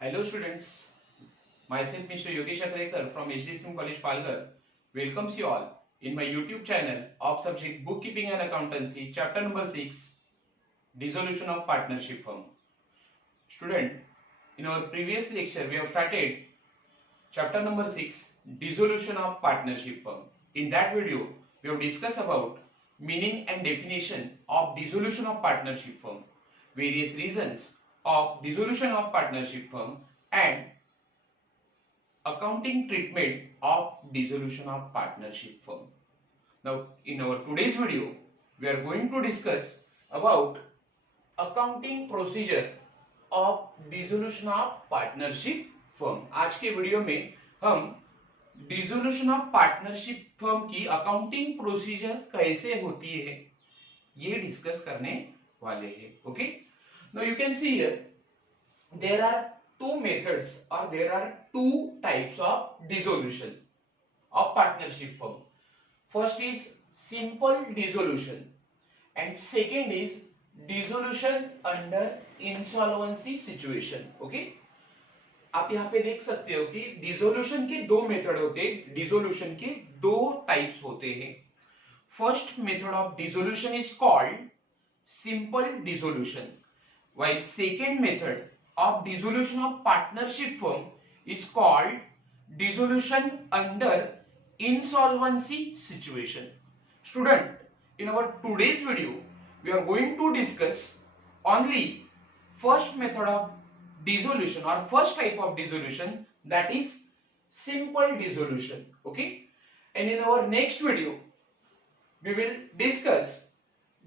Hello students, myself Mr. Yogesh Atrekar from HDSM College Palghar welcomes you all in my YouTube channel of subject Bookkeeping and Accountancy, chapter number 6, Dissolution of Partnership Firm. Student, in our previous lecture we have started chapter number 6, Dissolution of Partnership Firm. In that video, we have discussed about meaning and definition of dissolution of partnership firm, various reasons of dissolution of partnership firm, and accounting treatment of dissolution of partnership firm. Now, in our today's video, we are going to discuss about accounting procedure of dissolution of partnership firm. आज के video में हम dissolution of partnership firm की accounting procedure कैसे होती है ये discuss करने वाले हैं. Okay, now you can see here there are two methods or there are two types of dissolution of partnership firm. First is simple dissolution and second is dissolution under insolvency situation. Okay, आप यहाँ पे देख सकते हो कि डिसोल्यूशन के दो मेथड होते हैं, डिसोल्यूशन के दो टाइप्स होते हैं. First method of dissolution is called simple dissolution, while second method of dissolution of partnership firm is called dissolution under insolvency situation. Student, in our today's video we are going to discuss only first method of dissolution or first type of dissolution, that is simple dissolution. Okay, and in our next video we will discuss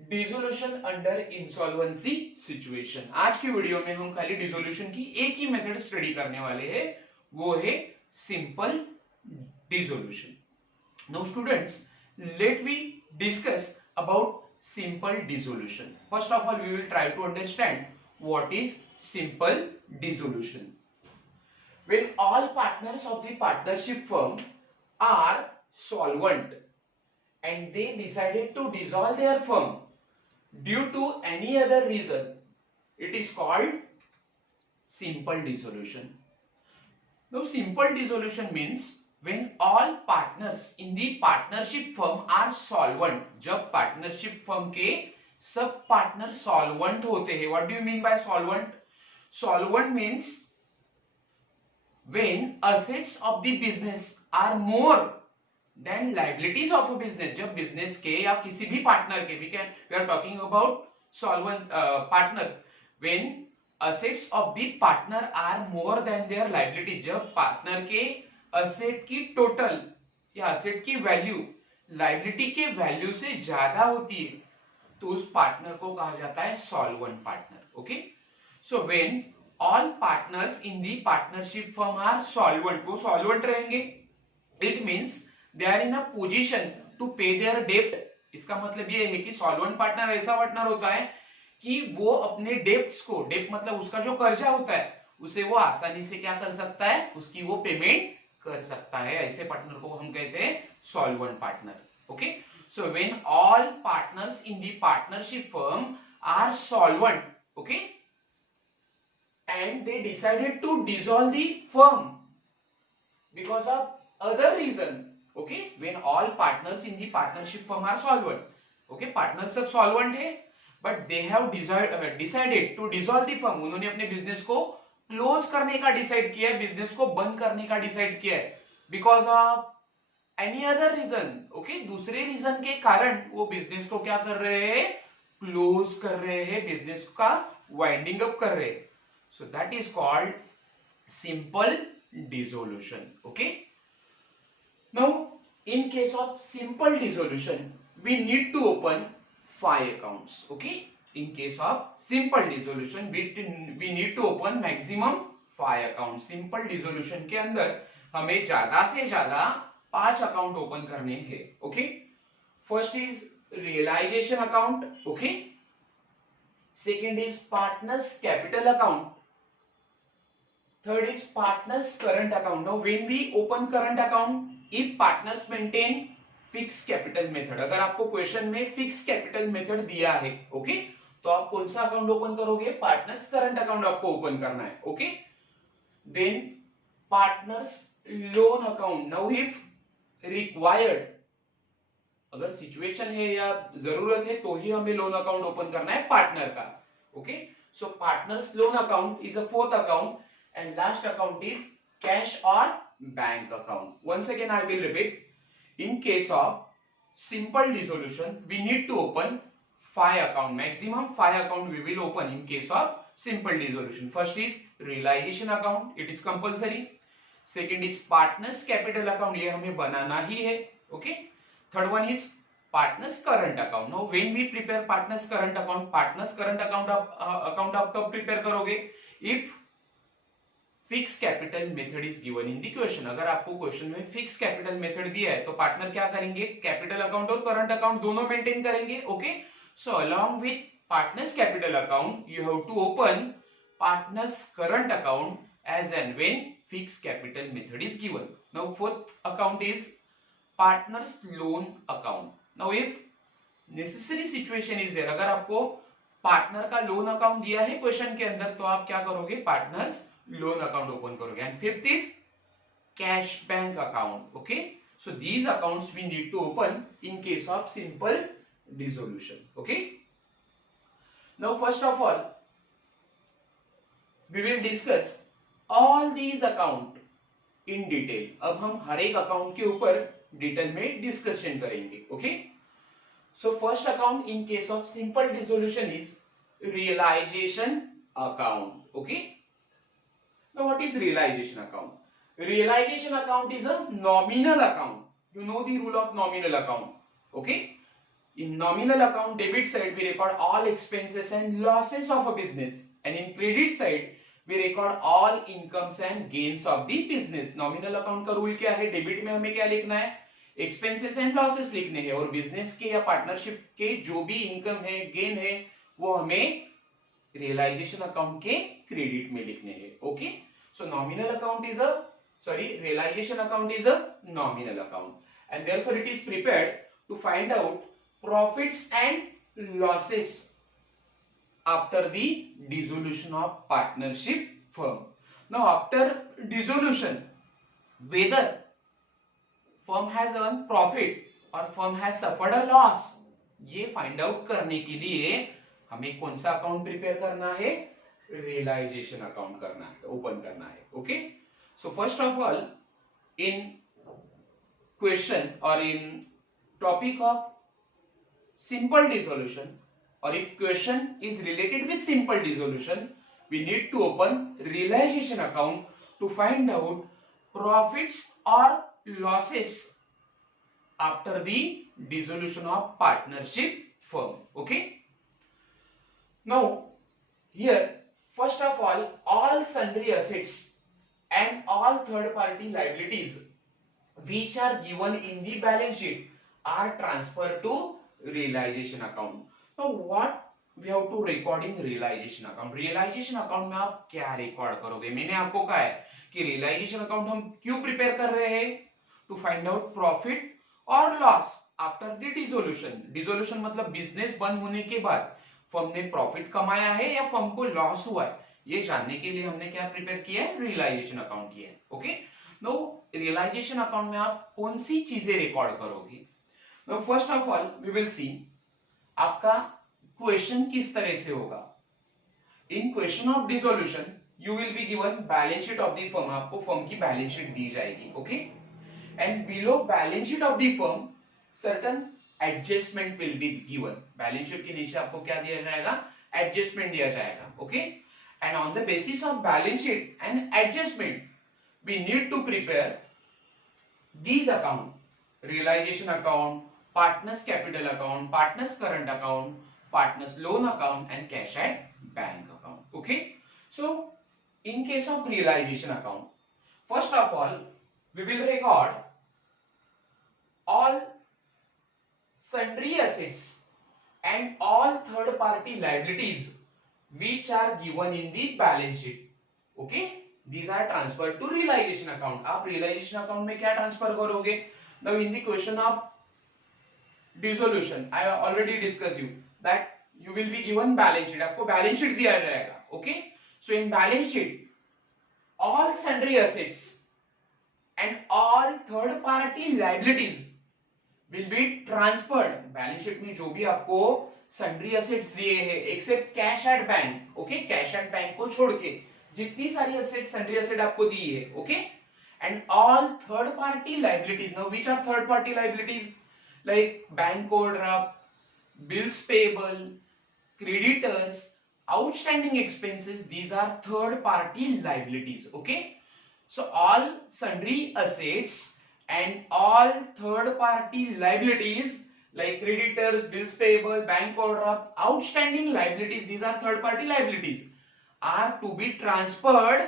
dissolution under insolvency situation. आज की वीडियो में हम खाली डिसोल्यूशन की एक ही method study करने वाले हैं, वो है simple dissolution. Now students, let we discuss about simple dissolution. First of all we will try to understand what is simple dissolution. When all partners of the partnership firm are solvent and they decided to dissolve their firm due to any other reason, it is called simple dissolution. Now simple dissolution means when all partners in the partnership firm are solvent. जब partnership firm के सब partner solvent होते हैं. What do you mean by solvent? Solvent means when assets of the business are more then liabilities of a business. जब बिजनेस के या किसी भी पार्टनर के, we are talking about solvent partners, when assets of the partner are more than their liability. जब पार्टनर के असेट की टोटल या असेट की वैल्यू लाइबिलिटी के वैल्यू से ज्यादा होती है तो उस पार्टनर को कहा जाता है solvent partner. Okay, so when all partners in the partnership firm are solvent, वो सॉल्वेंट रहेंगे, it means they are in a position to pay their debt. इसका मतलब ये है कि सॉल्वेंट पार्टनर ऐसा पार्टनर होता है कि वो अपने डेब्ट्स को, डेब्ट मतलब उसका जो कर्जा होता है उसे वो आसानी से क्या कर सकता है, उसकी वो पेमेंट कर सकता है. ऐसे पार्टनर को हम कहते हैं solvent partner. Okay, so when all partners in the partnership firm are solvent, okay, and they decided to dissolve the firm because of other reason. Okay, when all partners in the partnership firm are solvent. Okay, partners सब solvent है, but they have decided to dissolve the firm. उन्होंने अपने बिजनेस को क्लोज करने का decide किया है, बिजनेस को बंद करने का डिसाइड किया है, because of any other reason. Okay, दूसरे रीजन के कारण वो बिजनेस को क्या कर रहे हैं, क्लोज कर रहे हैं, बिजनेस का वाइंडिंग अप कर रहे हैं. सो that is called simple dissolution. Okay, now in case of simple dissolution we need to open 5 accounts. Okay, in case of simple dissolution we need to open maximum 5 accounts. simple dissolution के अंदर हमें ज्यादा से ज्यादा 5 account open करने हैं. Okay, first is realisation account. Okay, second is partners capital account, third is partners current account. Now when we open current account, if partners maintain fixed capital method, अगर आपको क्वेश्चन में फिक्स कैपिटल मेथड दिया है, ओके, तो आप कौन सा account open करोगे, पार्टनर्स करंट अकाउंट आपको ओपन करना है. Okay, then partners loan account. Now if required, अगर सिचुएशन है या जरूरत है तो ही हमें लोन अकाउंट ओपन करना है पार्टनर का. Okay, so partners loan account is a fourth account, and last account is cash और bank account. Once again I will repeat. In case of simple dissolution, we need to open 5 account. Maximum 5 account we will open in case of simple dissolution. First is realization account. It is compulsory. Second is partners capital account. ये हमें बनाना ही है. Okay. Third one is partners current account. Now when we prepare partners current account आप कब prepare करोगे? If fix capital method is given in the question. अगर आपको क्वेश्चन में fix capital method दिया है तो पार्टनर क्या करेंगे? कैपिटल अकाउंट और करंट अकाउंट दोनों मेंटेन करेंगे. Okay, so along with partners capital account you have to open partners current account as and when fix capital method is given. Now fourth account is partners loan account. Now if necessary situation is there, अगर आपको पार्टनर का loan account दिया है क्वेश्चन के अंदर तो आप क्या करोगे? पार्टनर्स लोन अकाउंट ओपन करोगे. And fifth is cash bank account. Okay, so these accounts we need to open in case of simple dissolution. Okay, now first of all we will discuss all these account in detail. अब हम हर एक अकाउंट के ऊपर डिटेल में discussion करेंगे. Okay, so first account in case of simple dissolution is realisation account. Okay, now what is realization account? Realization account is a nominal account. You know the rule of nominal account. Okay, in nominal account debit side we record all expenses and losses of a business, and in credit side we record all incomes and gains of the business. nominal account का रूल क्या है? डेबिट में हमें क्या लिखना है? Expenses and losses लिखने हैं, और बिजनेस के या पार्टनरशिप के जो भी इनकम है, गेन है, वो हमें रियलाइजेशन अकाउंट के क्रेडिट में लिखने हैं. Okay, so nominal account is realisation account is a nominal account, and therefore it is prepared to find out profits and losses after the dissolution of partnership firm. Now after dissolution whether firm has earned profit or firm has suffered a loss, ये find out करने के लिए हमें कौन सा account prepare करना है? Realisation account करना है, ओपन करना है. Okay, so first of all in question और in topic of simple dissolution, और if question is related with simple dissolution, we need to open realisation account to find out profits और losses after the dissolution of partnership firm. Okay, now here first of all sundry assets and all third party liabilities which are given in the balance sheet are transferred to realization account. Now what we have to record in realization account? realization account में आप क्या रिकॉर्ड करोगे? मैंने आपको कहा है कि realisation account हम क्यों प्रिपेयर कर रहे हैं? टू फाइंड आउट प्रॉफिट और loss after the dissolution. Dissolution मतलब बिजनेस बंद होने के बाद फर्म ने प्रॉफिट कमाया है या फर्म को लॉस हुआ है, ये जानने के लिए हमने क्या प्रिपेयर किया है? रियलाइजेशन अकाउंट किया है. ओके, नो रियलाइजेशन अकाउंट में आप कौन सी चीजें रिकॉर्ड करोगे? No first of all we will see आपका क्वेश्चन किस तरह से होगा. In question of dissolution you will be given balance sheet of the firm. आपको फर्म की बैलेंस शीट दी जाएगी. Okay, and below balance sheet of the firm certain adjustment will be given. balance sheet के नीचे आपको क्या दिया जाएगा? adjustment दिया जाएगा. okay, and on the basis of balance sheet and adjustment we need to prepare these account: realization account, partners capital account, partners current account, partners loan account, and cash at bank account. okay, so in case of realization account, first of all we will record all sundry assets and all third party liabilities which are given in the balance sheet. okay, these are transferred to realization account. आप realization account में क्या transfer करोगे? now in the question of dissolution I already discussed you that you will be given balance sheet. आपको balance sheet दिया जाएगा. okay, so in balance sheet all sundry assets and all third party liabilities will be transferred. Balance sheet में जो भी आपको sundry assets दिए हैं except cash at bank, okay, cash at bank को छोड़ के जितनी सारी असेट सन्ड्री असेट आपको दी है, okay, and all third party liabilities. Now which are third party liabilities? Like bank overdraft, bills payable, creditors, outstanding expenses, these are third party liabilities, okay. So all sundry assets and all third party liabilities like creditors, bills payable, bank overdraft, outstanding liabilities, these are third party liabilities, are to be transferred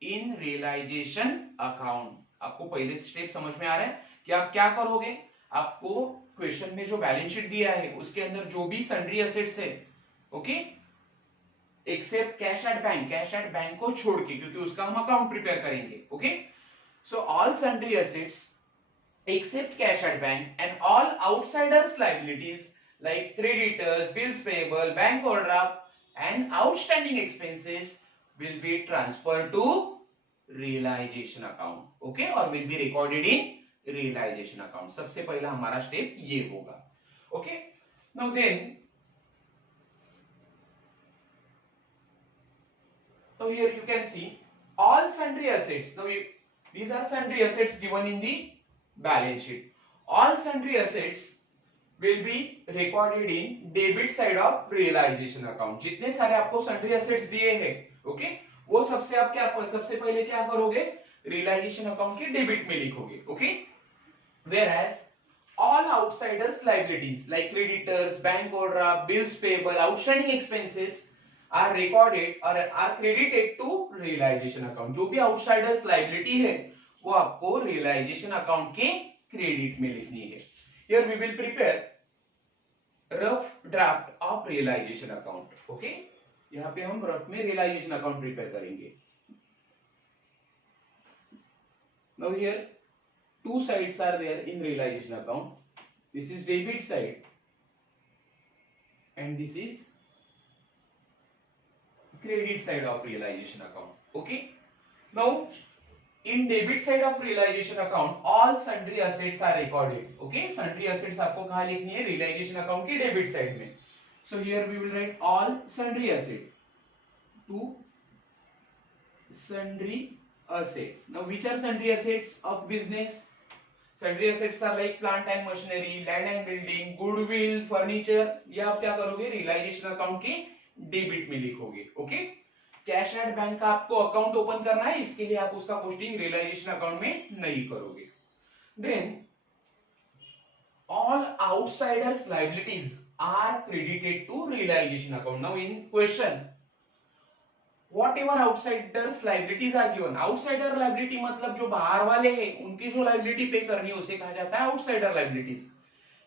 in realization account. आपको पहले स्टेप समझ में आ रहा है कि आप क्या करोगे? आपको क्वेश्चन में जो बैलेंस शीट दिया है उसके अंदर जो भी सन्ड्री असेट्स है, okay, except cash at bank, cash at bank को छोड़ के, क्योंकि उसका हम अकाउंट प्रिपेयर करेंगे, okay. So all sundry assets except cash at bank and all outsiders liabilities like creditors, bills payable, bank overdraft and outstanding expenses will be transferred to realization account, okay, or will be recorded in realization account. सबसे पहला हमारा स्टेप ये होगा, okay. Now then, so here you can see all sundry assets. Now these are sundry assets given in the balance sheet. All sundry assets will be recorded in debit side of realization account. जितने सारे आपको sundry assets दिए हैं, okay, वो सबसे आप क्या, सबसे पहले क्या करोगे? realization account के debit में लिखोगे, okay. Whereas all outsiders liabilities like creditors, bank overdraft, bills payable, outstanding expenses are recorded or are credited to realization account. जो भी outsiders liability है वो आपको रियलाइजेशन अकाउंट के क्रेडिट में लिखनी है. Here we will prepare rough draft of realization account, okay. यहाँ पे हम रफ में रियलाइजेशन अकाउंट प्रिपेयर करेंगे. Now here two sides are there in realization account. This is debit side and this is credit side of realization account, okay. Now in debit side of realization account all sundry assets are recorded, okay. sundry assets आपको कहाँ लिखनी है? realization account की debit side में. So here we will write all sundry assets to sundry assets. Now which are sundry assets of business? sundry assets are like plant and machinery, land and building, goodwill, furniture. ये आप क्या करोगे? realization account के debit में लिखोगे, okay. Cash at bank का आपको account open करना है, इसके लिए आप उसका पोस्टिंग रियलाइजेशन अकाउंट में नहीं करोगे. Then all outsiders liabilities are credited to realisation account. Now in question whatever outsiders liabilities are given. Outsider liability मतलब जो बाहर वाले हैं उनकी जो लायबिलिटी पे करनी है उसे कहा जाता है outsider liabilities.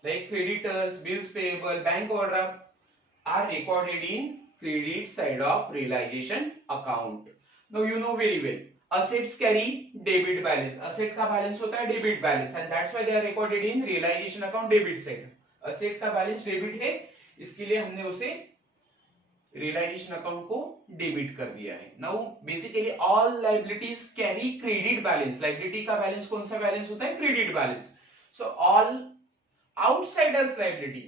Like creditors, bills payable, bank overdraft are recorded in credit side of realization account. Now you know very well assets carry debit balance. asset का balance होता है debit balance and that's why they are recorded in realization account debit side. asset का balance debit है, इसके लिए हमने उसे realization account को debit कर दिया है. Now basically all liabilities carry credit balance. liability का balance कौन सा balance होता है? credit balance. So all outsiders liability,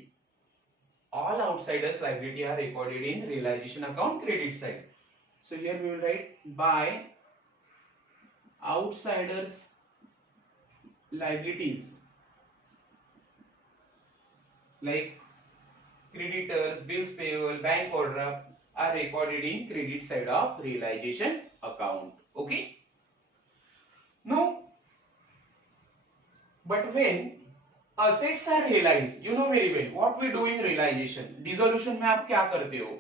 all outsiders liability are recorded in realization account credit side. So here we will write by outsiders liabilities like creditors, bills payable, bank overdraft are recorded in credit side of realization account, okay. Now but when assets are realized, you know very well what we do in realization. dissolution में आप क्या करते हो?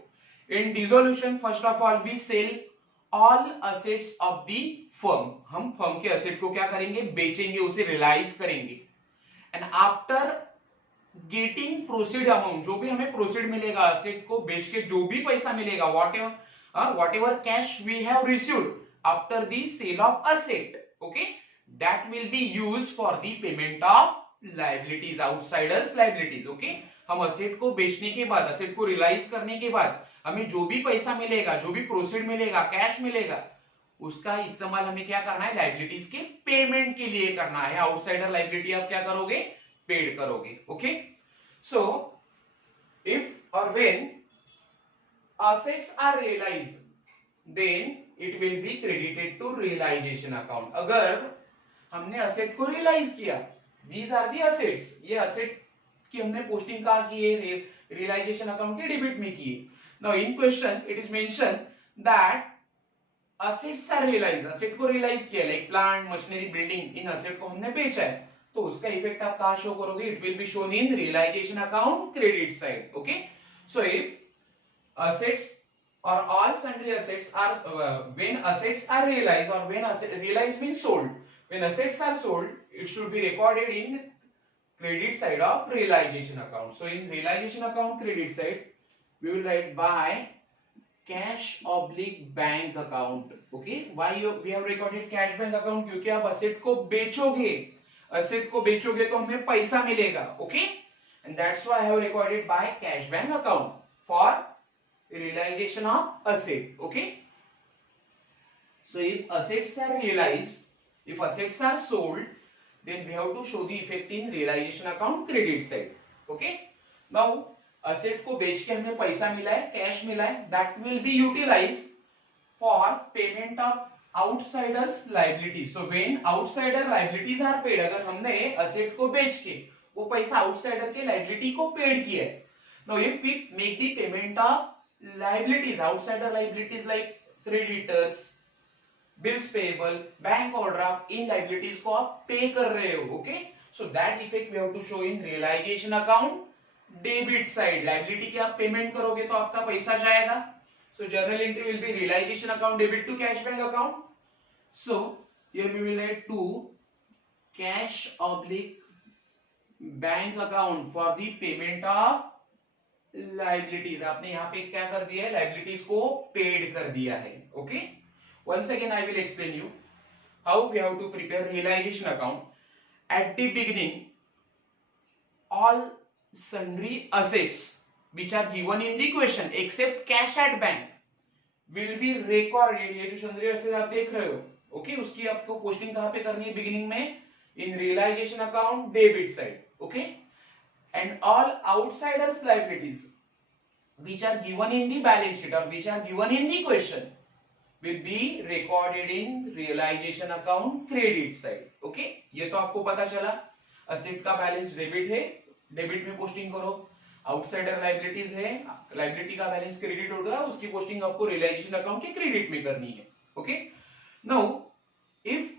in dissolution first of all we sell all assets of the firm. हम फर्म के असेट को क्या करेंगे? बेचेंगे, उसे रियलाइज करेंगे. and after getting proceed amount, जो भी हमें प्रोसीड मिलेगा असेट को बेच के जो भी पैसा मिलेगा, whatever cash we have received after the sale of asset, okay, that will be used for the payment of liabilities, outsiders liabilities, okay. हम असेट को बेचने के बाद, असेट को रियलाइज करने के बाद हमें जो भी पैसा मिलेगा, जो भी प्रोसीड मिलेगा, कैश मिलेगा, उसका इस्तेमाल हमें क्या करना है, लाइबिलिटीज के पेमेंट के लिए करना है। आउटसाइडर लाइबिलिटी आप क्या करोगे, पेड करोगे। ओके, सो इफ और when assets are realized then it will be credited to realization account। अगर हमने असेट को रियलाइज किया, दीज आर दी असेट्स, ये असेट की हमने पोस्टिंग कहाँ की है, रियलाइजेशन अकाउंट के डेबिट में की है। Now in question it is mention that assets are realise, asset को रियलाइज किया, लाइक प्लांट मशीनरी बिल्डिंग, इन असेट को हमने बेचा है, तो उसका इफेक्ट आप कहाँ शो करोगे, it will be shown in realisation account credit side. Okay, so if assets or all sundry assets are when assets are realized or when realized means sold, when assets are sold it should be recorded in credit side of realization account। So in realization account credit side we will write by cash oblique bank account। okay, why we have recorded cash bank account, क्योंकि आप asset को बेचोगे, asset को बेचोगे तो हमें पैसा मिलेगा। okay, and that's why I have recorded by cash bank account for realization of asset। okay, so if assets are realized, if assets are sold, then we have to show the effect in realization account credit side। okay, now asset को बेच के हमें पैसा मिला है, कैश मिला है, that will be utilized for payment of outsiders liabilities। so when outsider liabilities are paid, अगर हमने asset को बेच के वो पैसा outsider के liability को paid किया है, now if we make the payment of liabilities, outsider liabilities like creditors, bills payable, bank overdraft, इन liabilities को आप पे कर रहे हो। okay, so that effect we have to show in realization account debit side। liability की आप पेमेंट करोगे तो आपका पैसा जाएगा, so journal entry will be realization account debit to cash bank account। so here we will write to cash oblique bank account for the payment of liabilities. आपने यहाँ पे क्या कर दिया है, लाइबिलिटीज को पेड कर दिया है। Okay, once again I will explain you how we have to prepare realisation account. At the beginning all sundry assets which are given in the question except cash at bank will be recorded। ये जो sundry assets आप देख रहे हो, ओके, उसकी आपको पोस्टिंग कहाँ पे करनी है, बिगिनिंग में in realisation account debit side. Okay, and all outsiders liabilities which are given in the balance sheet or which are given in the question will be recorded in realization account credit side। okay, ये तो आपको पता चला, असेट का balance debit है, डेबिट में पोस्टिंग करो, outsider liabilities है, लाइबिलिटी का बैलेंस क्रेडिट होगा, उसकी पोस्टिंग आपको रियलाइजेशन अकाउंट के क्रेडिट में करनी है। Okay, now if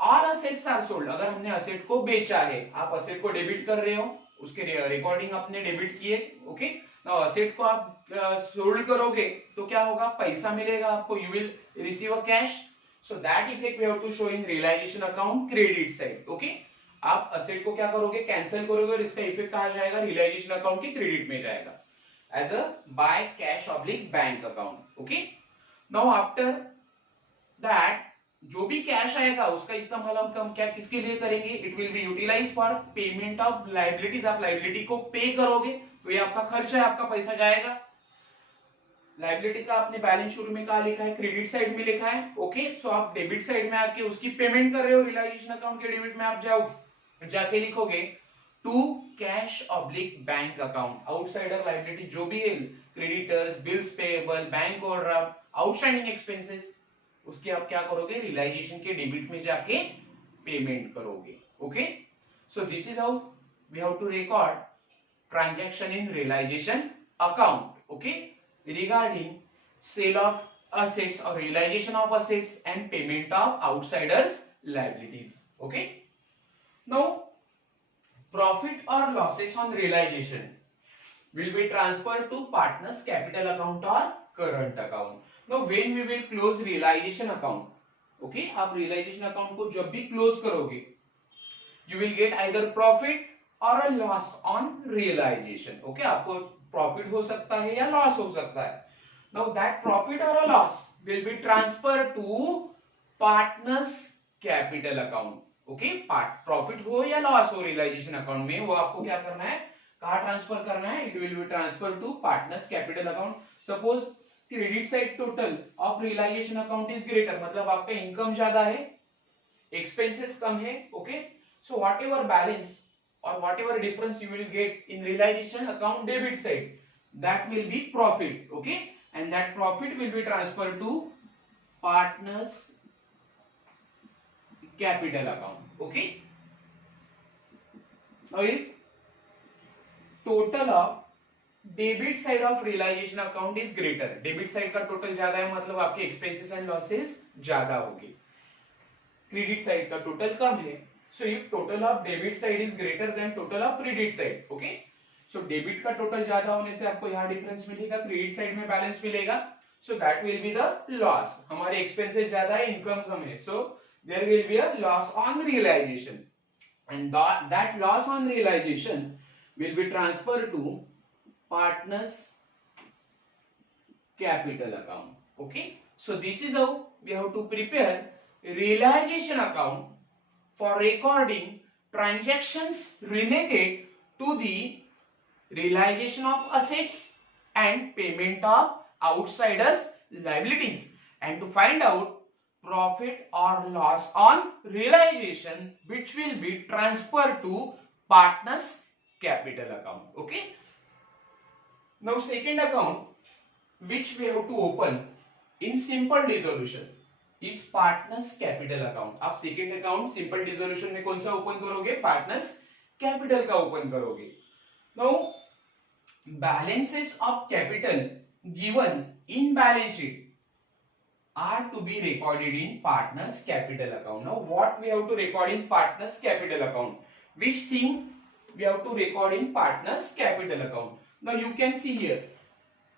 all assets are sold, अगर हमने असेट को बेचा है, आप असेट को डेबिट कर रहे हो, उसके रिकॉर्डिंग आपने डेबिट किए। ओके, नाउ असेट को आप सोल्ड करोगे तो क्या होगा, पैसा मिलेगा आपको, you will receive a cash. So that effect we have to show in realisation account credit side. Okay, आप असेट को क्या करोगे, कैंसिल करोगे और इसका इफेक्ट कहां जाएगा, रियलाइजेशन अकाउंट के क्रेडिट में जाएगा as a by cash oblique bank account. Okay, now after that जो भी कैश आएगा उसका इस्तेमाल हम क्या किसके लिए करेंगे, it will be utilise for payment of liabilities. आप लाइबिलिटी को पे करोगे तो ये आपका खर्च है, आपका पैसा जाएगा। लाइबिलिटी का आपने बैलेंस शीट में कहा लिखा है, क्रेडिट साइड में लिखा है। ओके, सो आप डेबिट साइड में आके उसकी पेमेंट कर रहे हो, रियलाइजेशन अकाउंट के डेबिट में आप जाओगे, जाके लिखोगे to cash oblique bank account. Outsider liability जो भी है, creditors, bills payable, bank overdraft, outstanding expenses, उसके आप क्या करोगे, रियलाइजेशन के डेबिट में जाके पेमेंट करोगे। Okay, so this is how we have to record transaction in realisation account. Okay, regarding sale of assets or realization of assets and payment of outsiders liabilities। okay, now profit or losses on realization will be transferred to partners capital account or current account। now when we will close realization account, okay, आप realization account को जब भी close करोगे you will get either profit or a loss on realization। okay, आपको profit हो सकता है या लॉस हो सकता है। नाउ दैट प्रॉफिट और loss will be transfer to partners capital account. Okay, profit हो या लॉस हो रियलाइजेशन अकाउंट में, वो आपको क्या करना है, कहां ट्रांसफर करना है, it will be transfer to partners capital account. Suppose credit side total of realisation account is greater, मतलब आपका इनकम ज्यादा है, एक्सपेंसेस कम है, okay. So whatever balance और whatever difference you will get in realisation account debit side, that will be profit, okay, and that profit will be transferred to partners capital account, okay. Now if total of debit side of realisation account is greater, debit side का total ज्यादा है मतलब आपके expenses and losses ज्यादा होंगे, credit side का total कम है, so if total of debit side is greater than total of credit side, okay. So debit का टोटल ज्यादा होने से आपको यहाँ डिफरेंस मिलेगा, क्रेडिट साइड में बैलेंस मिलेगा, so that will be the loss, हमारे एक्सपेंसेस ज्यादा है, इनकम कम है, so there will be a loss on realisation, and that loss on realisation will be transferred to partners capital account, okay. So this is how we have to prepare realization account for recording transactions related to the realization of assets and payment of outsiders liabilities, and to find out profit or loss on realization which will be transferred to partners capital account, okay. Now second account which we have to open in simple dissolution is partners capital account. आप second account simple dissolution में कौन सा ओपन करोगे, partners capital का ओपन करोगे. Now balances of capital given in balance sheet are to be recorded in partners capital account. Now what we have to record in partners capital account, which thing we have to record in partners capital account. Now you can see here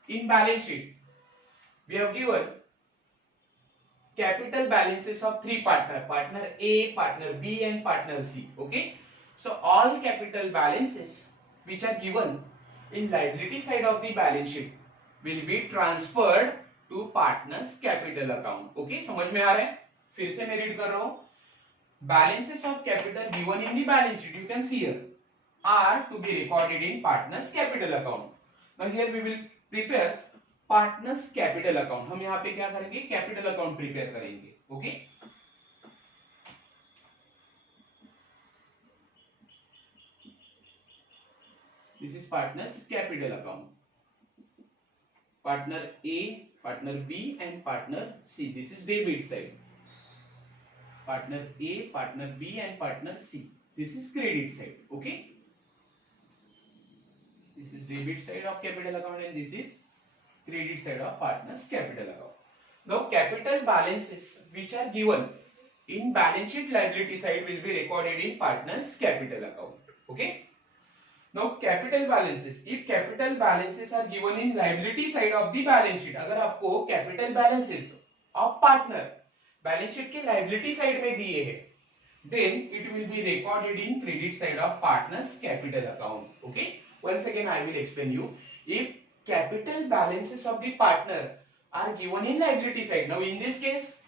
in balance sheet we have given capital balances of three partner, partner A, partner B and partner C, okay. So all capital balances which are given in liability side of the balance sheet will be transferred to partners capital account, okay. समझ में आ रहा है, फिर से मैं रीड कर रहा हूं. Balances of capital given in the balance sheet you can see here are to be recorded in partners capital account. Now here we will prepare partners capital account. हम यहाँ पे क्या करेंगे, capital account prepare करेंगे, okay. This is partners capital account. Partner A, partner B and partner C. This is debit side. Partner A, partner B and partner C. This is credit side, okay. This is debit side of capital account and this is credit side of partners capital account. Now capital balances which are given in balance sheet liability side will be recorded in partners capital account, okay. Now capital balances, if capital balances are given in liability side of the balance sheet, अगर आपको capital balances of partner balance sheet के liability side में दिए हैं, then it will be recorded in credit side of partners capital account, okay. Once again I will explain you. If capital balances of the partner are given in liability side, now in this case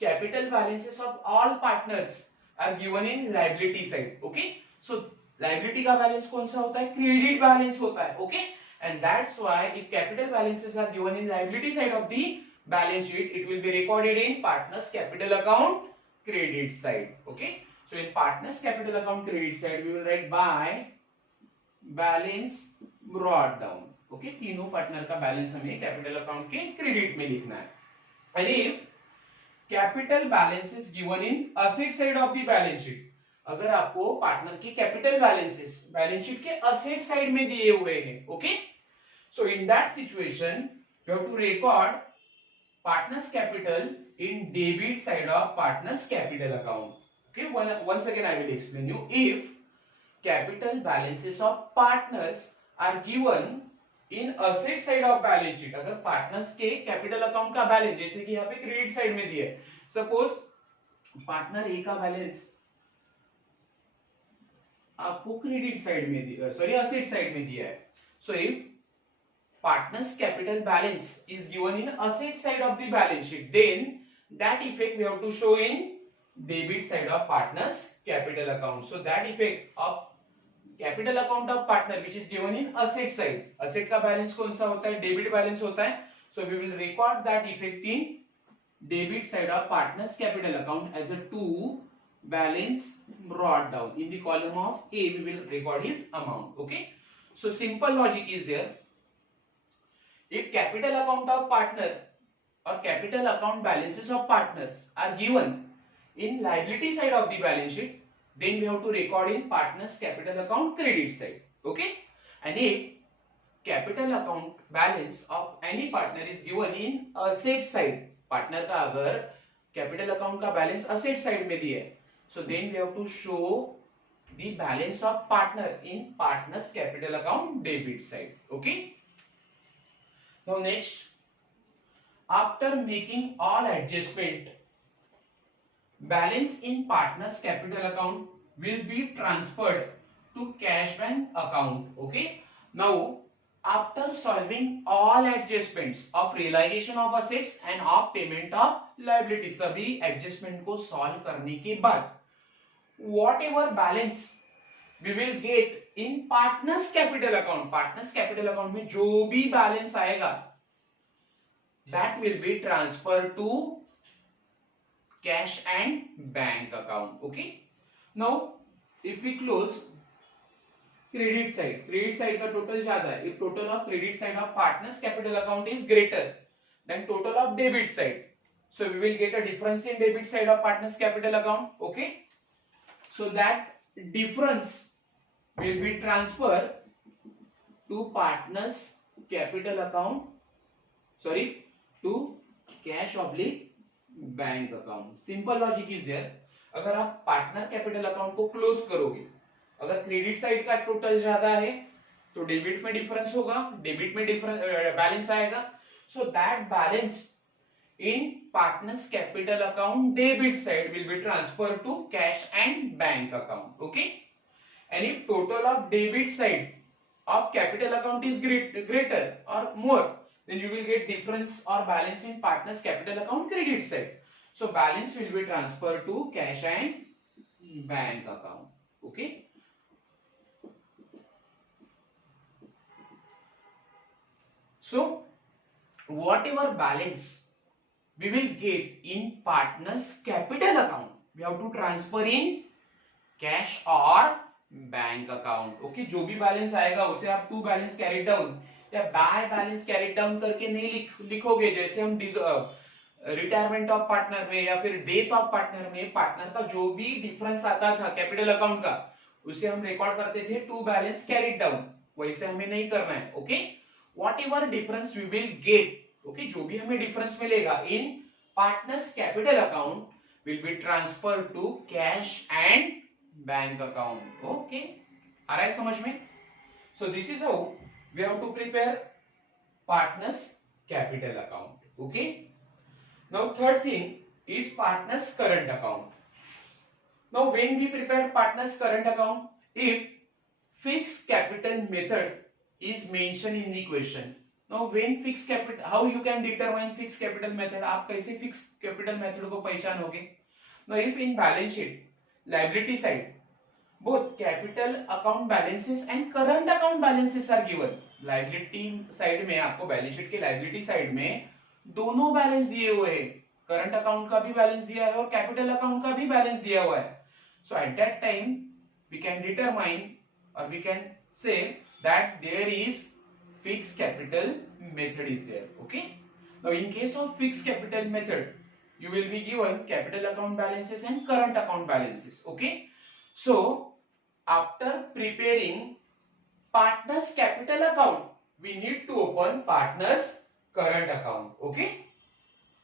capital balances of all partners are given in liability side, okay. So liability का balance कौन सा होता है, credit balance होता है, okay. And that's why if capital balances are given in liability side of the balance sheet, it will be recorded in partners capital account credit side, okay. So in partners capital account credit side we will write by balance brought down, okay. तीनों partner का balance हमें capital account के credit में लिखना है. And if capital balance is given in asset side of the balance sheet, अगर आपको partner की कैपिटल बैलेंसेस बैलेंस शीट के असेट साइड में दिए हुए हैं, okay. So in that situation you have to record partners capital in debit side of partners capital account, okay. Once again I will explain you. If capital balances of partners are given in asset side of balance sheet, अगर partners के capital account का बैलेंस जैसे कि यहाँ पे credit side में दिया है, सपोज पार्टनर ए का बैलेंस आपको क्रेडिट साइड में दिया, सॉरी असेट साइड में दिया है. So if partners capital balance is given in asset side of the balance sheet, then that effect we have to show in debit side of partners capital account. So that effect of capital account of partner which is given in asset side, asset का बैलेंस कौन सा होता है, debit balance होता है. So we will record that effect in debit side of partners capital account as a to balance brought down. In the column of A, we will record his amount. Okay. So simple logic is there. If capital account of partner or capital account balances of partners are given in liability side of the balance sheet, then we have to record in partners capital account credit side. Okay. And if capital account balance of any partner is given in asset side, partner का अगर capital account का balance asset side में दिया है, so then we have to show the balance of partner in partners capital account debit side. Okay. Now next, after making all adjustment, balance in partners capital account will be transferred to cash bank account. Okay. Now after solving all adjustments of realization of assets and of payment of liabilities, सभी adjustment को solve करने के बाद whatever balance we will get in partners capital account में जो भी balance आएगा that will be transferred to cash and bank account. Okay. Now if we close credit side का टोटल ज्यादा है. If total of credit side of partners capital account is greater than total of debit side, so we will get a difference in debit side of partners capital account. Okay. So that difference will be transfer to partners capital account, sorry to cash oblique bank account. Simple logic is there. अगर आप partner capital account को close करोगे, अगर credit side का total ज्यादा है तो डेबिट में डिफरेंस होगा, डेबिट में डिफरेंस बैलेंस आएगा. So that balance in partners capital account debit side will be transfer to cash and bank account. Okay. And if total of debit side of capital account is greater और more, then you will get difference or balance in partners capital account credit side. So balance will be transferred to cash and bank account. Okay. So whatever balance we will get in partners capital account, we have to transfer in cash or bank account. Okay. जो भी बैलेंस आएगा उसे आप to balance carry down या by balance carry down करके नहीं लिखोगे. जैसे हम रिटायरमेंट ऑफ पार्टनर में या फिर डेथ ऑफ पार्टनर में पार्टनर का जो भी डिफरेंस आता था कैपिटल अकाउंट का, उसे हम रिकॉर्ड करते थे टू बैलेंस कैरी डाउन. वैसे हमें नहीं करना है. Okay. whatever difference we will get, okay, जो भी हमें difference मिलेगा in partners capital account will be transferred to cash and bank account. Okay. आ रहा है समझ में? So this is how we have to prepare partners capital account. Okay. Now third thing is partners current account. Now when we prepare partners current account, if fixed capital method is mentioned in the question. Now when fixed capital, how you can determine fixed capital method? आप कैसे fixed capital method को पहचानोगे? Now if in balance sheet liability side both capital account balances and current account balances are given. liability side में आपको balance sheet के liability side में दोनों बैलेंस दिए हुए हैं. करंट अकाउंट का भी बैलेंस दिया है और कैपिटल अकाउंट का भी बैलेंस दिया हुआ है. So at that time we can determine or we can say that there is fixed capital method is there. Okay. Now in case of fixed capital method, you will be given capital account balances and current account balances. Okay. So after preparing partners capital account, we need to open partners current account. Okay.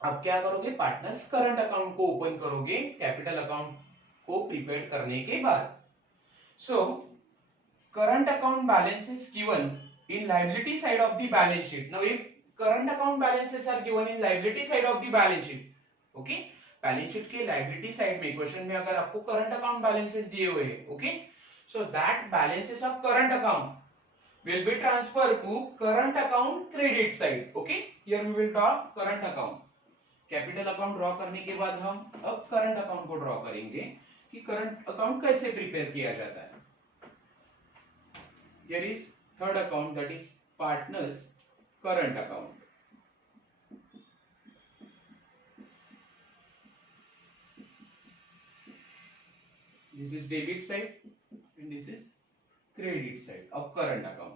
अब क्या करोगे? Partners current account को ओपन करोगे capital account को प्रिपेयर करने के बाद. सो current account balance is given in liability side of the balance sheet. Now if current account balances are given in liability side of the balance sheet, okay, balance sheet के liability side में क्वेश्चन में अगर आपको current account balances दिए हुए हैं, okay, so that balances of current account will be transferred to current account credit side. Okay. Here we will draw current account. Capital account draw करने के बाद हम अब करंट अकाउंट को ड्रॉ करेंगे कि करंट अकाउंट कैसे प्रिपेयर किया जाता है. Here is third account, that is partners current account. This is debit side and this is credit side of current account.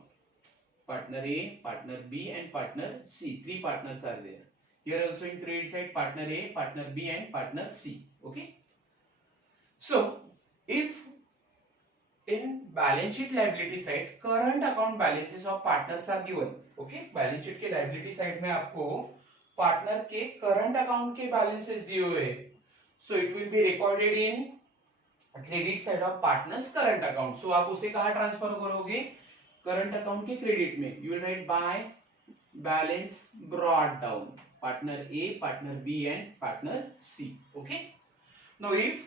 Partner A, partner B and partner C. Three partners are there. Here also in credit side, partner A, partner B and partner C. Okay. So if in balance sheet liability side current account balances of partners are given. Okay. balance sheet के liability side में आपको partner के current account के balances दिए हुए हैं. So it will be recorded in credit side of partners current account. So आप उसे कहां ट्रांसफर करोगे? करंट अकाउंट के क्रेडिट में. You will write by balance brought down, partner A, partner B and partner C. Okay. Now if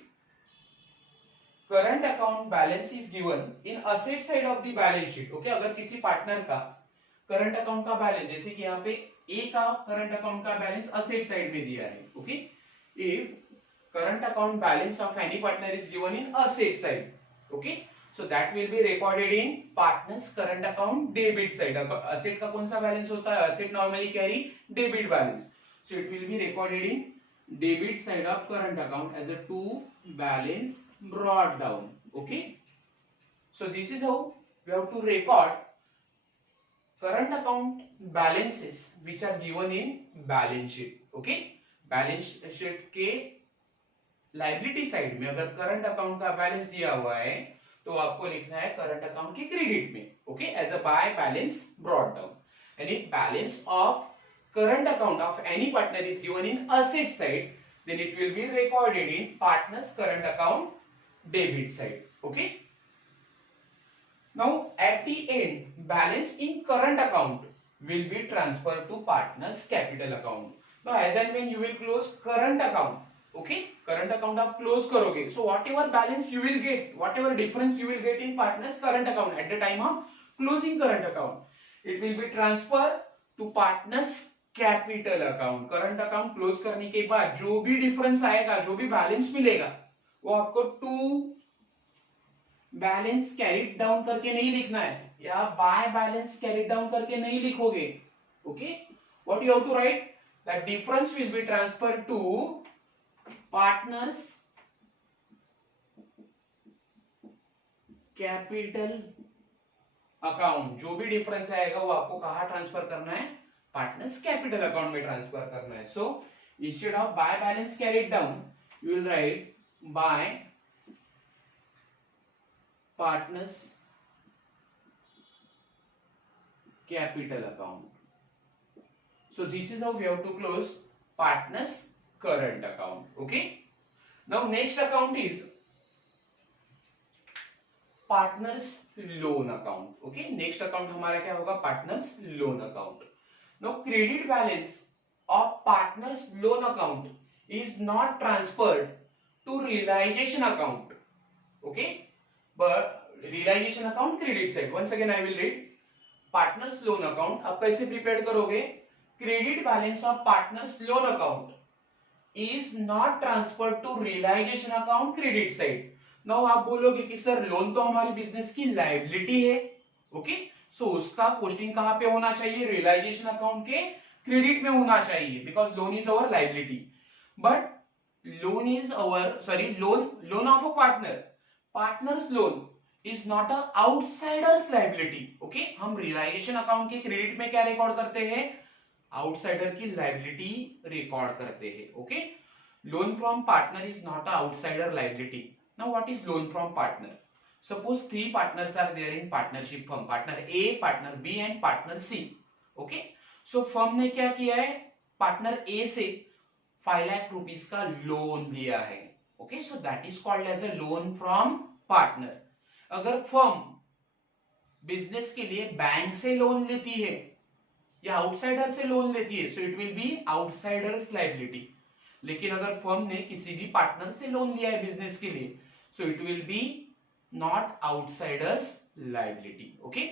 current account balance is given in asset side of the balance sheet. Okay. अगर किसी पार्टनर का current account का बैलेंस, जैसे कि यहाँ पे ए का current account का बैलेंस असेट साइड में दिया है. Okay. If current account balance of any partner is given in asset side. Okay. So that will be recorded in partners current account debit side. Asset का कौन सा balance होता है? Asset normally carry debit balance. So it will be recorded in debit side of current account as a to balance brought down. Okay. So this is how we have to record current account balances which are given in balance sheet. Okay. balance sheet के liability side में अगर current account का balance दिया हुआ है तो आपको लिखना है करंट अकाउंट के क्रेडिट में. Okay. As a by balance brought down. And if balance of current account of any partner is given in asset side, then it will be recorded in partners current account debit side. Okay. Now at the end balance in current account will be transferred to partners capital account. Now as and when you will close current account, okay, current account आप close करोगे, so whatever balance you will get, whatever difference you will get in partners current account at the time of closing current account, it will be transferred to partners capital account. current account close करने के बाद जो भी difference आएगा, जो भी balance मिलेगा, वो आपको to balance carried down करके नहीं लिखना है, या by balance carried down करके नहीं लिखोगे. Okay. What you have to write? That difference will be transferred to partners capital account. जो भी डिफरेंस आएगा वो आपको कहां ट्रांसफर करना है? पार्टनर्स कैपिटल अकाउंट में ट्रांसफर करना है. So instead of by balance carried down, you will write bye partners capital account. So this is how we have to close partners current account. Okay. Now next account is partners loan account. Okay. Next account हमारा क्या होगा? Partners loan account. Now credit balance of partners loan account is not transferred to realization account. Okay. But realization account credit side. Once again I will read. Partners loan account आप कैसे prepare करोगे? Credit balance of partners loan account is not transferred to realization account credit side. Now आप बोलोगे कि sir loan तो हमारी बिजनेस की लायबिलिटी है. ओके. सो उसका पोस्टिंग कहां पे होना चाहिए? रियलाइजेशन अकाउंट के क्रेडिट में होना चाहिए, because loan is our liability. But loan is our loan of a partner, partners loan is not a outsiders liability. Okay. हम रियलाइजेशन अकाउंट के क्रेडिट में क्या रिकॉर्ड करते हैं? आउटसाइडर की लायबिलिटी रिकॉर्ड करते हैं. Okay. Loan from partner is not a outsider liability. Now what is loan from partner? Suppose 3 partners are there in partnership firm, partner A, partner B and partner C. Okay. So firm ने क्या किया है? पार्टनर ए से 5 लाख रुपीस का loan लिया है. Okay. So that is called as a loan from partner. अगर firm business के लिए बैंक से लोन लेती है या आउटसाइडर से लोन लेती है, सो it will B outsiders liability. लेकिन अगर फर्म ने किसी भी पार्टनर से लोन लिया है बिजनेस के लिए, so it will be not outsiders liability. Okay.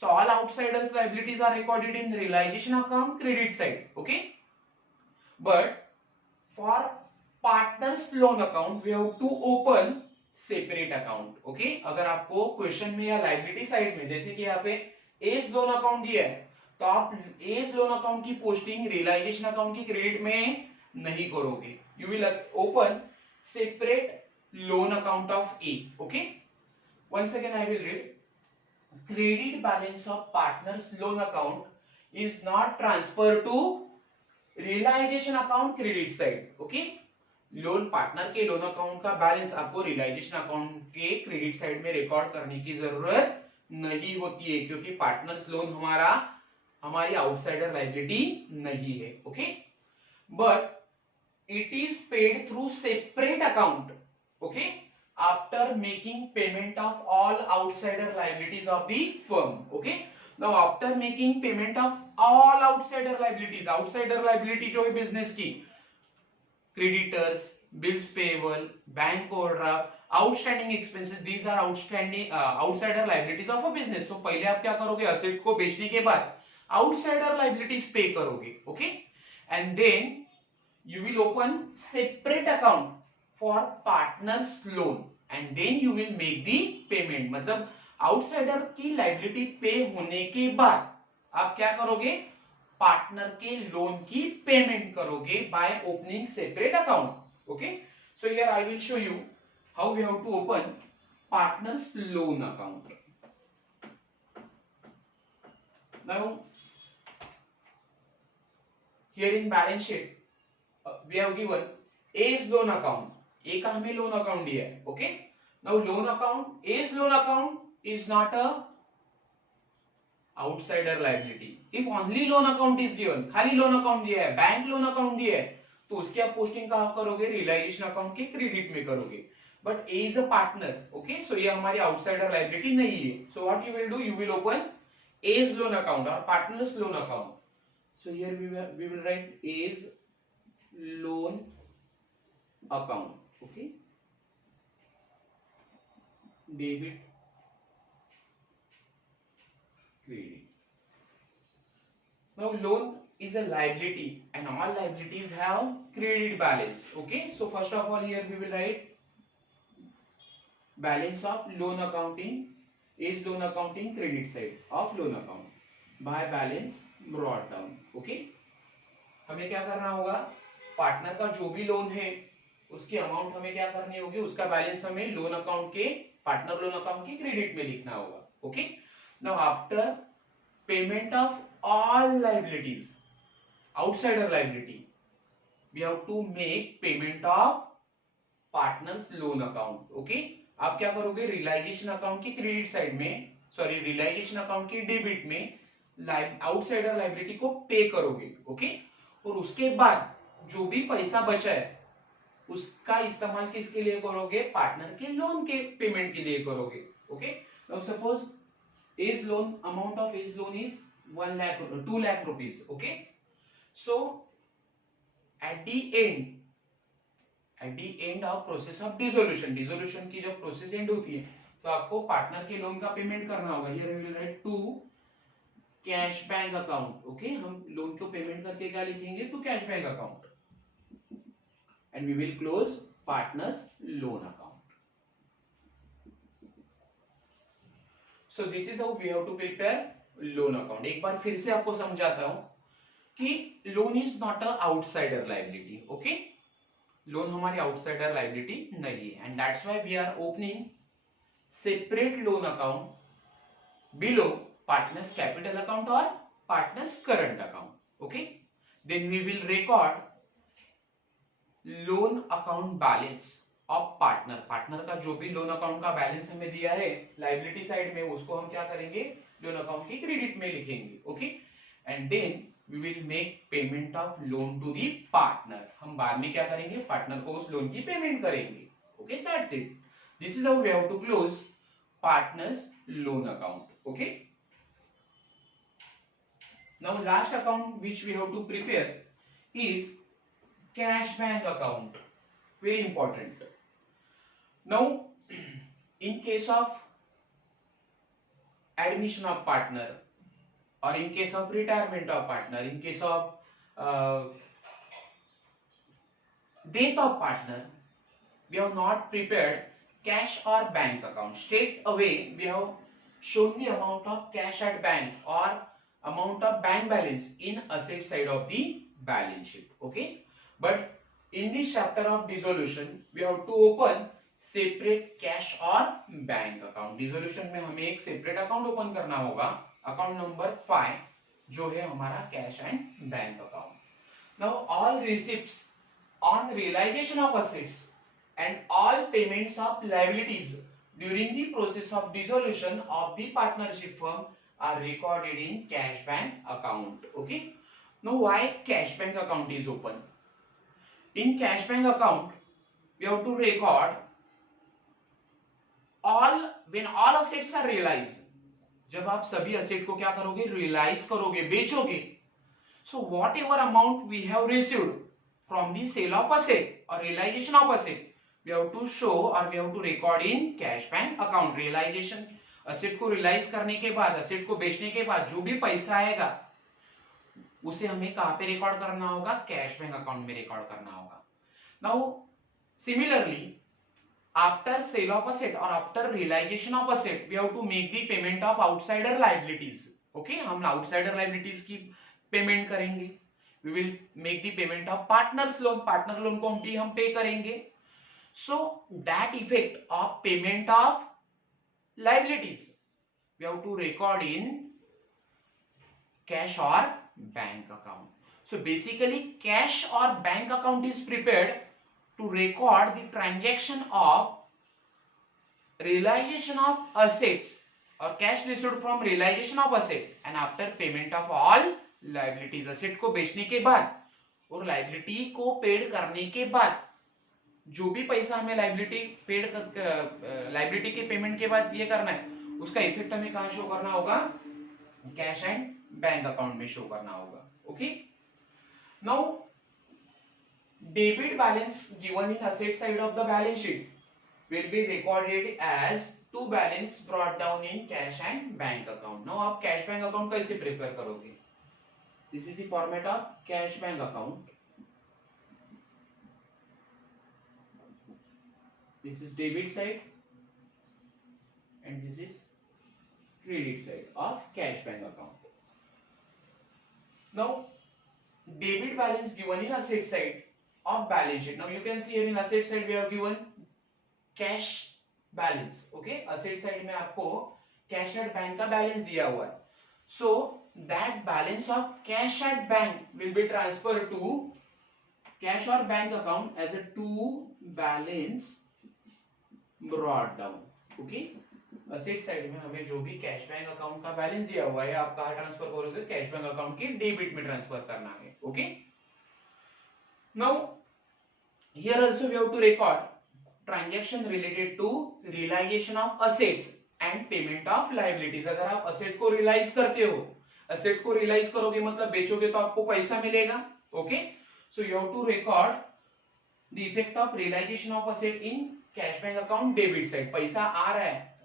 So all outsiders liabilities are recorded in realisation account credit side. Okay. But for partners loan account we have to open separate account. Okay. अगर आपको क्वेश्चन में या liability side में, जैसे कि यहाँ पे as loan account दिया है, तो आप एज लोन अकाउंट की पोस्टिंग रियलाइजेशन अकाउंट की क्रेडिट में नहीं करोगे. You will open separate loan account of A. Okay. Once again I will read. Credit balance of partner's loan account is not transferred to realization account credit side. Okay. Loan partner के loan account का बैलेंस आपको realisation account के credit side में रिकॉर्ड करने की जरूरत नहीं होती है, क्योंकि पार्टनर्स लोन हमारी आउटसाइडर लायबिलिटी नहीं है. Okay. But it is paid through separate account, okay, after making payment of all outsider liabilities of the firm. Okay. Now after making payment of all outsider liability जो है बिजनेस की, creditors, bills payable, bank overdraft, outstanding expenses, these are outstanding outsider liabilities of a business. So पहले आप क्या करोगे, असेट को बेचने के बाद outsider liabilities पे करोगे. Okay. And then you will open separate account for partners loan and then you will make the payment. मतलब आउटसाइडर की लायबिलिटी पे होने के बाद आप क्या करोगे, पार्टनर के लोन की पेमेंट करोगे by opening separate account. Okay. So here I will show you how we have to open partners loan account. Now here in balance sheet we have given A's loan account. A का हमें loan account दिया है. Okay. Now loan account, A's loan account is not a outsider liability. If only loan account is given, खाली loan account दिया है, bank loan account दिया है, तो उसकी आप पोस्टिंग कहां करोगे, रियलाइजेशन अकाउंट के क्रेडिट में करोगे. But A is a partner. Okay. So ये हमारी आउटसाइडर लायबिलिटी नहीं है. So what you will do, you will open A's loan account और partners loan account. So here we will write A's loan account. Okay. Debit, credit. Now loan is a liability and all liabilities have credit balance. Okay. So first of all here we will write balance of loan accounting is loan accounting credit side of loan account by balance brought down. Okay. हमें क्या करना होगा, पार्टनर का जो भी लोन है उसकी अमाउंट हमें क्या करनी होगी, उसका बैलेंस हमें लोन अकाउंट के, पार्टनर लोन अकाउंट के क्रेडिट में लिखना होगा. Okay. Now after payment of all liabilities, outsider liability, we have to make payment of partners loan account. Okay. आप क्या करोगे, रियलाइजेशन अकाउंट की क्रेडिट साइड में, सॉरी रियलाइजेशन अकाउंट की डेबिट में आउटसाइडर लायबिलिटी को पे करोगे. ओके. और उसके बाद जो भी पैसा बचा है उसका इस्तेमाल किसके लिए करोगे, पार्टनर के लोन के पेमेंट के लिए करोगे. Okay. Now suppose A's loan, amount of A's loan is 1 lakh, 2 lakh rupees. Okay. So at the end of process of dissolution की जब प्रोसेस एंड होती है तो आपको पार्टनर के लोन का पेमेंट करना होगा. Here we will write to cash bank account. Okay. हम लोन को पेमेंट करके क्या लिखेंगे, to cash bank account, and we will close partners loan account. So this is how we have to prepare loan account. एक बार फिर से आपको समझाता हूं कि loan is not a outsider liability. Okay. Loan हमारी आउटसाइडर लायबिलिटी नहीं है, and that's why we are opening separate loan account below partners capital account or partners current account. Okay. Then we will record loan account balance of partner का जो भी loan account का balance हमें दिया है liability side में, उसको हम क्या करेंगे, लोन अकाउंट की क्रेडिट में लिखेंगे. Okay. And then we will make payment of loan to the partner. हम बाद में क्या करेंगे, पार्टनर को उस लोन की पेमेंट करेंगे. Okay. That's it. This is how we have to close partners loan account. Okay. Now last account which we have to prepare is cash bank account. Very important. Now in case of admission of partner or in case of retirement of partner, in case of death of partner, we have not prepared cash or bank account. Straight away we have shown the amount of cash at bank or amount of bank balance in asset side of the balance sheet. Okay. But in this chapter of dissolution we have to open separate cash और bank account. Dissolution में हमें एक separate account open करना होगा, account number 5, जो है हमारा cash and bank account. Now all receipts on realisation of assets and all payments of liabilities during the process of dissolution of the partnership firm are recorded in cash bank account. Okay, now why cash bank account is open? In cash bank account we have to record all when all assets are realized. जब आप सभी असेट को क्या करोगे, रियलाइज करोगे, बेचोगे, so whatever amount we have received from the sale of asset or realization of asset, we have to show or we have to record in cash bank account. realization asset को realize करने के बाद, asset को बेचने के बाद जो भी पैसा आएगा उसे हमें कहां पे रिकॉर्ड करना होगा, कैश बैंक अकाउंट में रिकॉर्ड करना होगा। Now similarly after sale of asset और after realization of asset we have to make the payment of outsider liabilities. Okay, हम आउटसाइडर लायबिलिटीज की पेमेंट करेंगे। we will make the payment of partners loan, partner loan को भी हम पे करेंगे। So that effect of payment of liabilities we have to record in cash or bank account. So basically cash or bank account is prepared to record the transaction of realization of assets or cash received from realization of asset and after payment of all liabilities. asset को बेचने के बाद और liability को पेड करने के बाद जो भी पैसा हमें लाइबिलिटी पेड लाइबिलिटी के पेमेंट के बाद ये करना है, उसका इफेक्ट हमें कहां शो करना होगा, कैश एंड बैंक अकाउंट में शो करना होगा। Okay, now debit balance given in asset side of the balance sheet will be recorded as to balance brought down in cash and bank account. Now आप cash bank account कैसे prepare करोगे? This is the format of cash bank account. This is debit side and this is credit side of cash bank account. Now debit balance given in asset side of balance sheet. Now you can see here in asset side we have given cash balance. Okay, asset side में आपको cash at bank का balance दिया हुआ है। So that balance of cash at bank will be transferred to cash or bank account as a to balance brought down. Okay, asset side में हमें जो भी कैश बैंक अकाउंट का बैलेंस दिया हुआ है आप कहां ट्रांसफर करोगे, कैश बैंक अकाउंट के डेबिट में ट्रांसफर करना है। Okay, now here also we have to record transaction related to realisation of assets and payment of liabilities. अगर आप असेट को रियलाइज करते हो, असेट को रियलाइज करोगे मतलब बेचोगे तो आपको पैसा मिलेगा। Okay, so you have to record the effect of realisation of asset in cash bank account debit side. पैसा आ रहा है,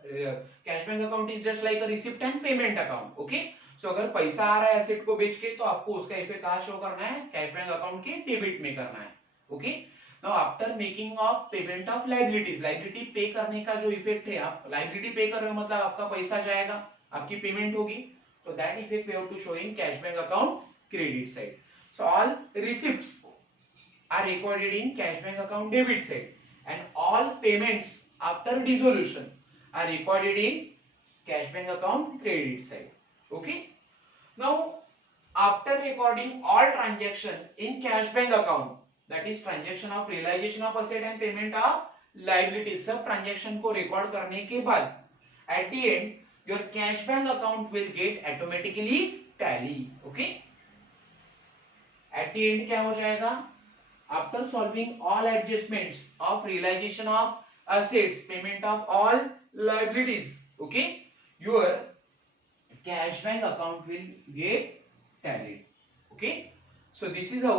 cash bank account is just like a receipt and payment account. Okay, so अगर पैसा आ रहा है एसेट को बेच के तो आपको उसका इफेक्ट कहां शो करना है, कैश बैंक अकाउंट के डेबिट में करना है। Okay, now after making of payment of liabilities, liability पे करने का जो इफेक्ट है, आप लायबिलिटी पे कर रहे हो मतलब आपका पैसा जाएगा, आपकी पेमेंट होगी, तो that effect we have to show in cash bank account credit side. So all receipts are recorded in cash bank account debit side and all payments after dissolution are recorded in cash bank account credit side. Okay, now after recording all transaction in cash bank account, that is transaction of realization of asset and payment of liabilities, सब transaction को record करने के बाद at the end your cash bank account will get automatically tally. Okay, at the end क्या हो जाएगा, after solving all adjustments of realization of assets, payment of all liabilities, okay, your cash bank account will get tallied. Okay, so this is how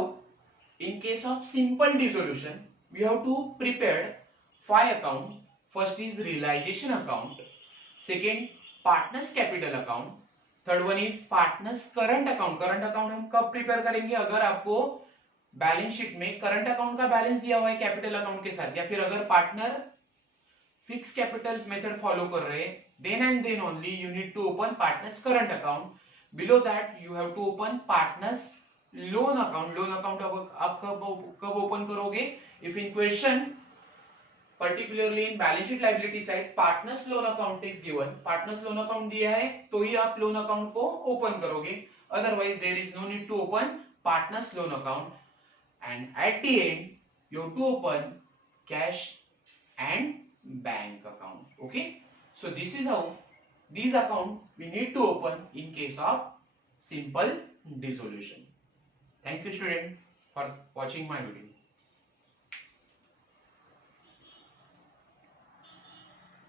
in case of simple dissolution we have to prepare 5 account. First is realization account, second partners capital account, third one is partners current account. current account हम कब प्रिपेयर करेंगे, अगर आपको balance sheet में current account का balance दिया हुआ है कैपिटल अकाउंट के साथ, या फिर अगर partner fix capital method follow कर रहे हैं, then and then only you need to open partners current account. Below that you have to open partners loan account. Loan account आप कब ओपन करोगे, if in question particularly in balance sheet liability side partners loan account is given, partners loan account दिया है तो ही आप loan account को open करोगे, otherwise there is no need to open partners loan account, and at the end you have to open cash and bank account. Okay, so this is how these account we need to open in case of simple dissolution. Thank you student for watching my video.